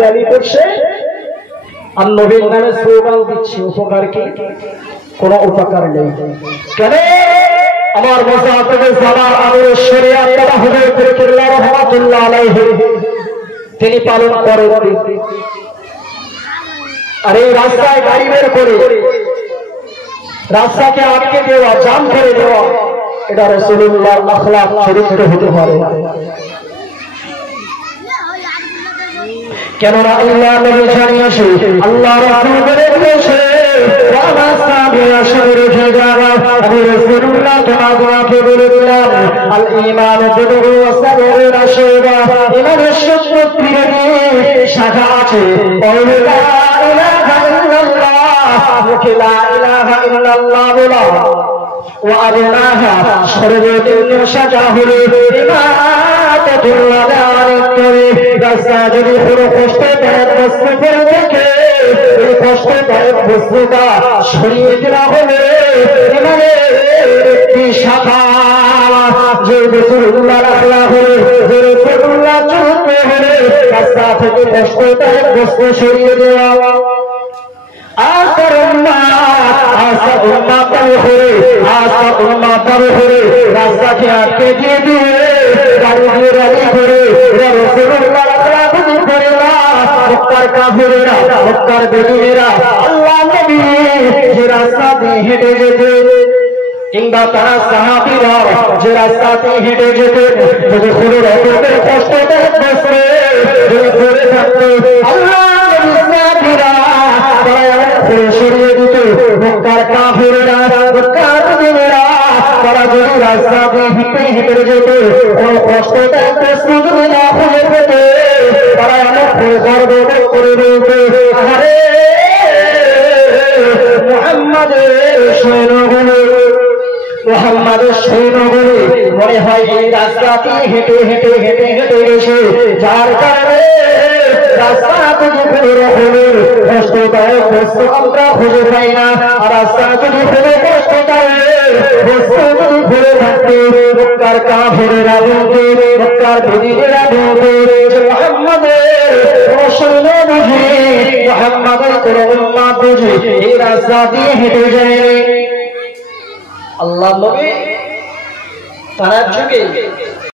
Rally করছে আর নবীর নামে স্লোগান দিচ্ছে, উপকার কি? কোন উপকার নেই। কেন? আমার মুজাহিদুল জামান আমির শরিয়াত তারা হুজুর কিবলা রাহমাতুল্লাহ আলাইহি তিনি পালন করেন। আর এই রাস্তায় গাড়ি বের করে রাস্তাকে আটকে দেওয়া, জাম করে দেওয়া, এটা রাসূলুল্লাহর আখলাক চরিত্র হতে পারে। কেননা আল্লাহ নবী জানিয়েছে, আল্লাহ রাসূল বলেছে রাস্তাকে আসরে জায়গা আমি রাসূলুল্লাহ তোমাকে বলেছিলাম আল ঈমান বিদু ওয়াসাবুনা শুবা, ইমানের 70 শাখা আছে। লা ইলাহা ইল্লাল্লাহ, লা ইলাহা ইল্লাল্লাহ বলা ও আল্লাহা সর্বনিম্ন শাখা হলো ইমানাতুল্লাহ আলাইহি। রাস্তা যদি কোনো কষ্টদায়ক বস্তু করে দেখে, এই কষ্টদায়ক বস্তুটা সরিয়ে দেওয়া হলে ইমানের একটি শাখা। যে রাসূলুল্লাহ রাখলা হলে, যে রাসূলুল্লাহ চলতে হলে রাস্তা থেকে কষ্টদায়ক বস্তু সরিয়ে দেওয়া। রাস্তাকে আটকে দিয়ে দিয়ে গাড়ি দিয়ে র্যালি করে রাসূলুল্লাহ করে না মক্কার কাফিরেরা, মক্কার বেদুইনেরা আল্লাহ নবী যে রাস্তা দিয়ে হেঁটে যেতে, কিংবা তারা সাহাবীরা যে রাস্তাতে হেঁটে যেতেন, যদি কোনো রকমের কষ্টদায়ক বস্ত্রে পড়ে থাকতো আল্লাহ নবী সাহাবীরা সরিয়ে দিত। মক্কার কাফিরেরা, মক্কার বেদুইনেরা তারা যদি রাস্তা দিয়ে হেঁটে হেঁটে যেত, কোনো কষ্টদায়ক বস্তু যদি না খুঁজে পেত, তারা অনেক গর্ব করে বলতো, আরে মুহাম্মাদের সৈন্যগুলো, মুহাম্মাদের সৈন্যগুলো মনে হয় এই রাস্তাতে হেঁটে হেঁটে হেঁটে হেঁটে এসে, যার কারণে রাস্তা থেকে কোনো রকমের কষ্টদায়ক বস্তু আমরা খুঁজে পাই না। আর রাস্তা যদি কোনো কষ্টদায়ক বস্তু যদি ঘুরে থাকতে, মক্কার কাফিরেরা বলতে, মক্কার বেদুইনেরা বলতে, মুহাম্মাদের কোন সৈন্য বুঝি, মুহাম্মাদের কোন উম্মত বুঝি এই রাস্তা দিয়ে হেঁটে যায়। আল্লাহ নবী তার যুগে